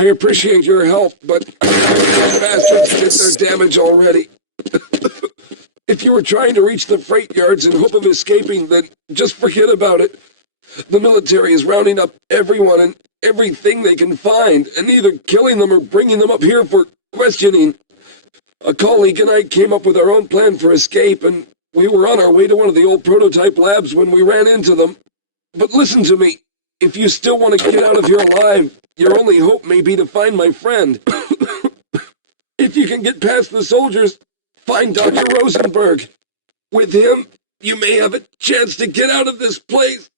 I appreciate your help, but bastards did their damage already. If you were trying to reach the freight yards in hope of escaping, then just forget about it. The military is rounding up everyone and everything they can find, and either killing them or bringing them up here for questioning. A colleague and I came up with our own plan for escape, and we were on our way to one of the old prototype labs when we ran into them. But listen to me. If you still want to get out of here alive, your only hope may be to find my friend. If you can get past the soldiers, find Dr. Rosenberg. With him, you may have a chance to get out of this place.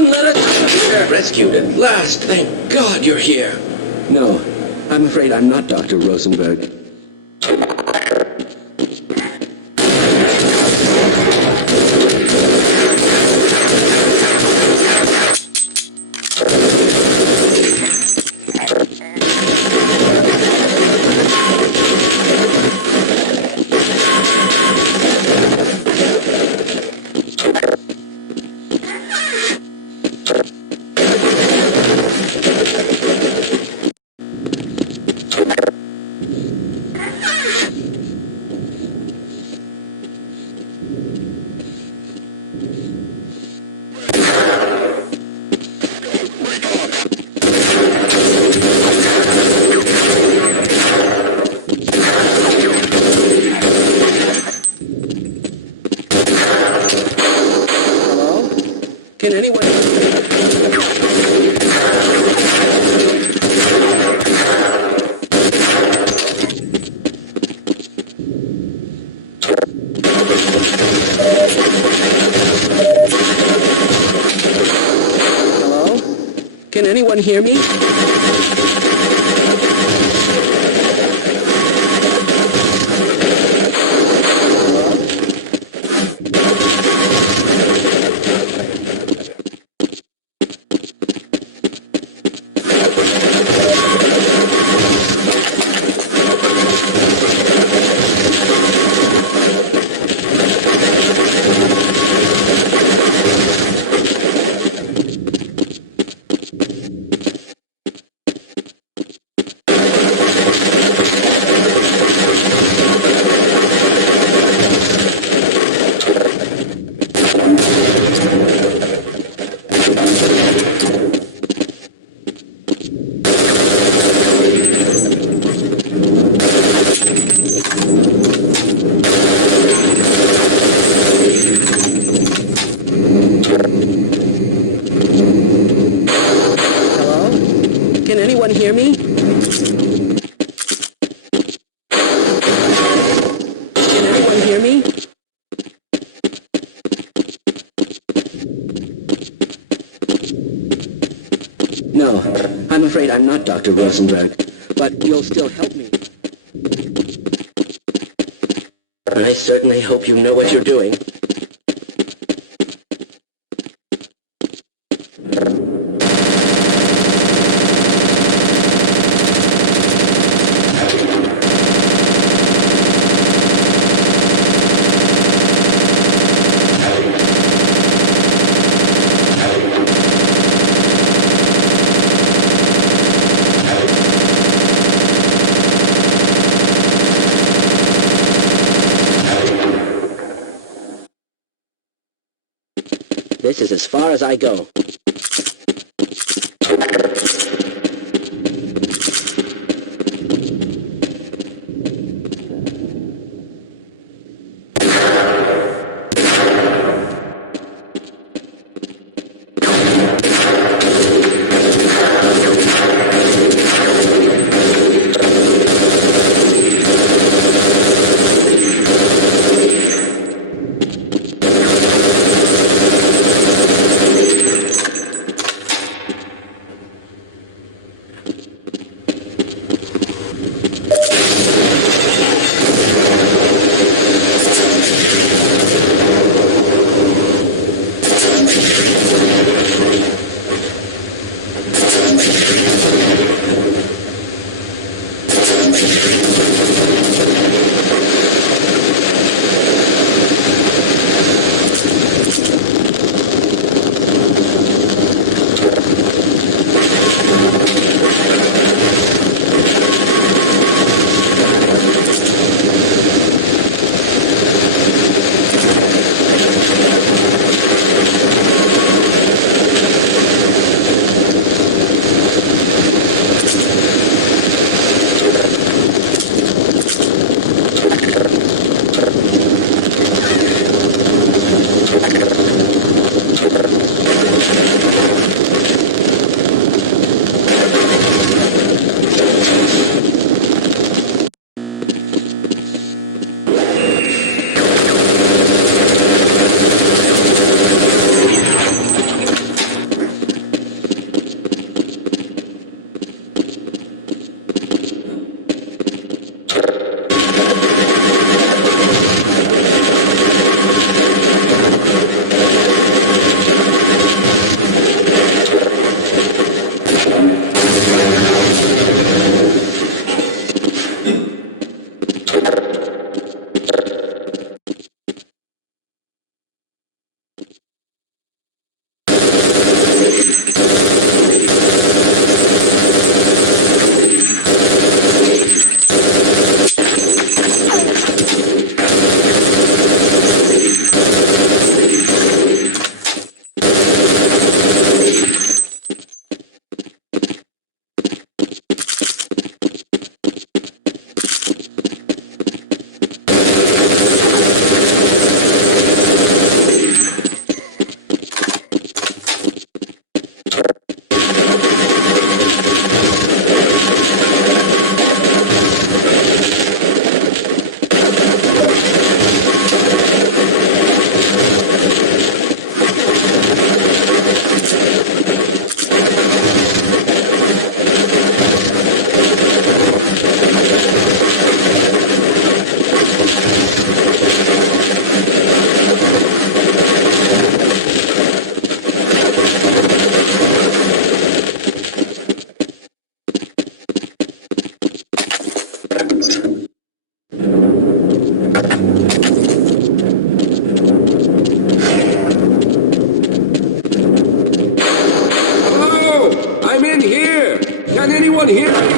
Someone let us... Rescued at last. Thank God you're here. No, I'm afraid I'm not Dr. Rosenberg. Can anyone... Hello? Can anyone hear me? Can anyone hear me? Can anyone hear me? No, I'm afraid I'm not Dr. Rosenberg, but you'll still help me. I certainly hope you know what you're doing. This is as far as I go. Hello! I'm in here! Can anyone hear me?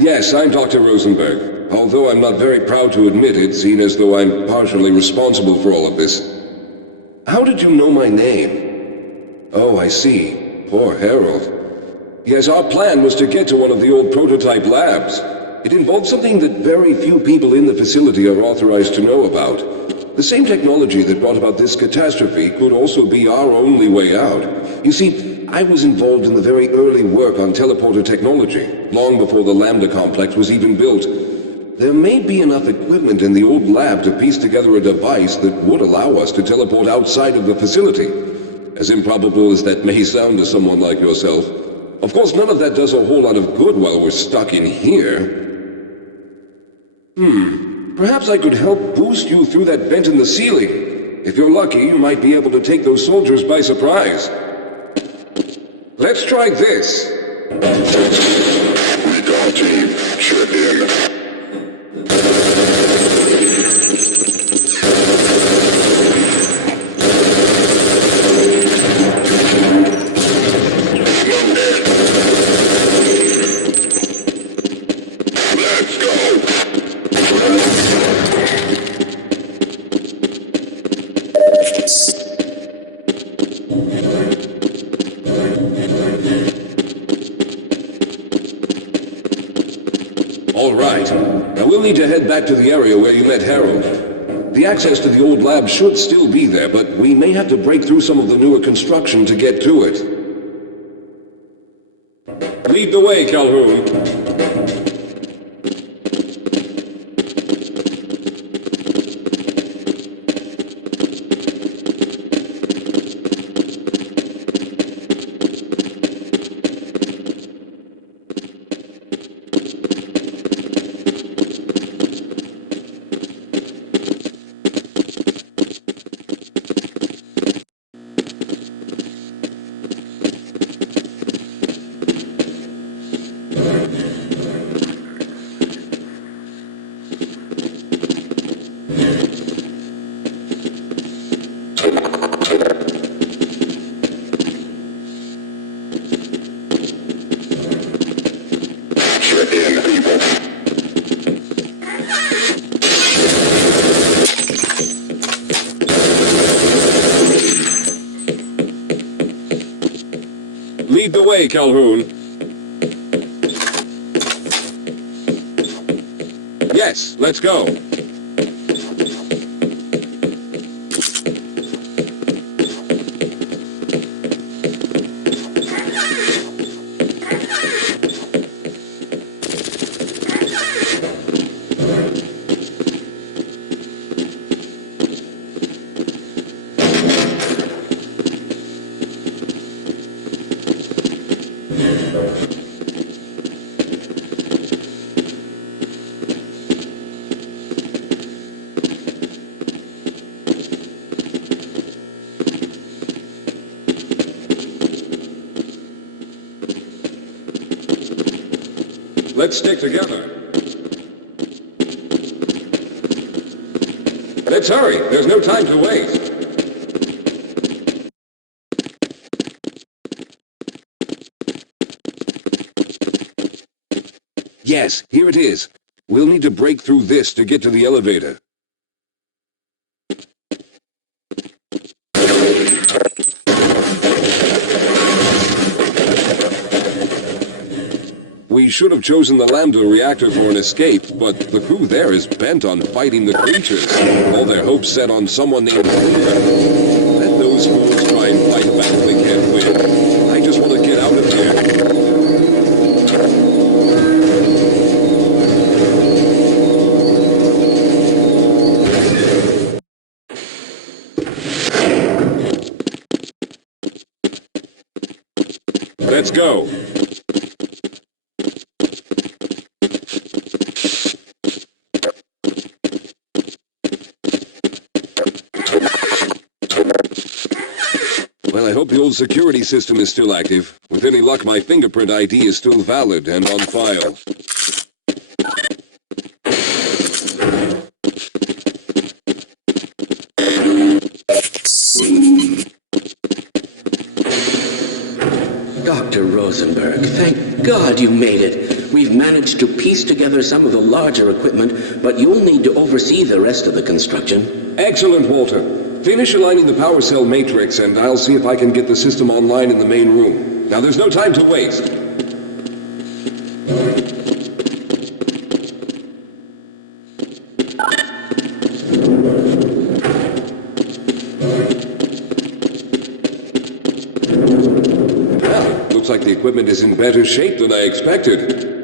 Yes, I'm Dr. Rosenberg, although I'm not very proud to admit it, seeing as though I'm partially responsible for all of this. How did you know my name? Oh, I see. Poor Harold. Yes, our plan was to get to one of the old prototype labs. It involved something that very few people in the facility are authorized to know about. The same technology that brought about this catastrophe could also be our only way out. You see, I was involved in the very early work on teleporter technology, long before the Lambda complex was even built. There may be enough equipment in the old lab to piece together a device that would allow us to teleport outside of the facility. As improbable as that may sound to someone like yourself. Of course, none of that does a whole lot of good while we're stuck in here. Perhaps I could help boost you through that vent in the ceiling. If you're lucky, you might be able to take those soldiers by surprise. Let's try this. Recon team, check in. Let's go. All right. Now we'll need to head back to the area where you met Harold. The access to the old lab should still be there, but we may have to break through some of the newer construction to get to it. Lead the way, Calhoun. Check in, people. Lead the way, Calhoun. Yes, let's go. Let's stick together. Let's hurry. There's no time to waste. Yes, here it is. We'll need to break through this to get to the elevator. We should have chosen the Lambda reactor for an escape, but the crew there is bent on fighting the creatures. All their hopes set on someone named Hoover. Let those fools try and fight back if they can't win. I just want to get out of here. Let's go. Well, I hope the old security system is still active. With any luck, my fingerprint ID is still valid and on file. Dr. Rosenberg, thank God you made it. We've managed to piece together some of the larger equipment, but you'll need to oversee the rest of the construction. Excellent, Walter. Finish aligning the power cell matrix, and I'll see if I can get the system online in the main room. Now, there's no time to waste. Well, looks like the equipment is in better shape than I expected.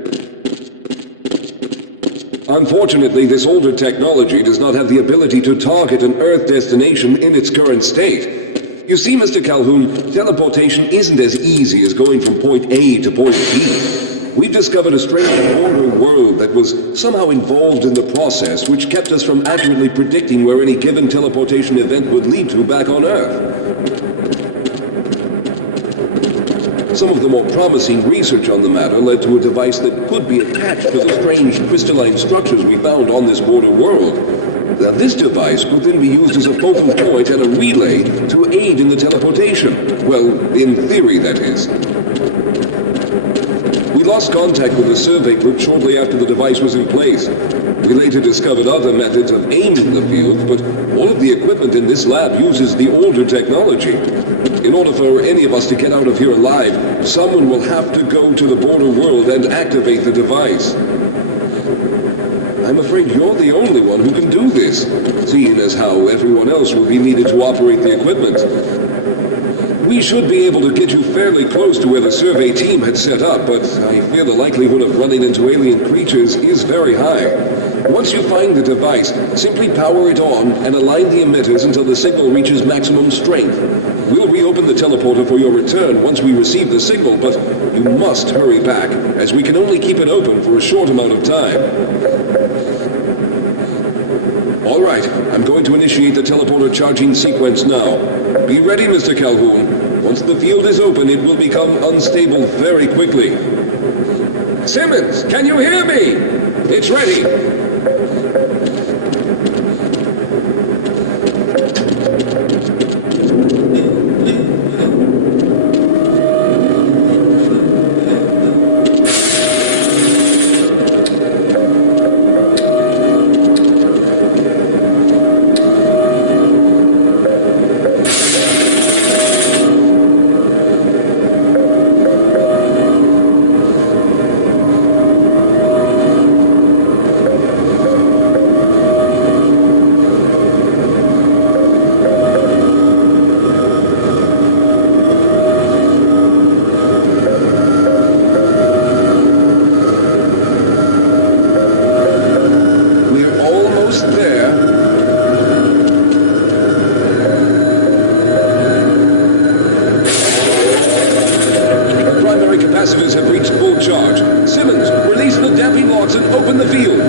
Unfortunately, this older technology does not have the ability to target an Earth destination in its current state. You see, Mr. Calhoun, teleportation isn't as easy as going from point A to point B. We've discovered a strange border world that was somehow involved in the process, which kept us from accurately predicting where any given teleportation event would lead to back on Earth. Some of the more promising research on the matter led to a device that could be attached to the strange crystalline structures we found on this border world. Now, this device could then be used as a focal point and a relay to aid in the teleportation. Well, in theory, that is. We lost contact with the survey group shortly after the device was in place. We later discovered other methods of aiming the field, but all of the equipment in this lab uses the older technology. In order for any of us to get out of here alive, someone will have to go to the border world and activate the device. I'm afraid you're the only one who can do this, seeing as how everyone else will be needed to operate the equipment. We should be able to get you fairly close to where the survey team had set up, but I fear the likelihood of running into alien creatures is very high. Once you find the device, simply power it on and align the emitters until the signal reaches maximum strength. We'll reopen the teleporter for your return once we receive the signal, but you must hurry back, as we can only keep it open for a short amount of time. All right, I'm going to initiate the teleporter charging sequence now. Be ready, Mr. Calhoun. Once the field is open, it will become unstable very quickly. Simmons, can you hear me? It's ready. Capacitors have reached full charge. Simmons, release the damping locks and open the field.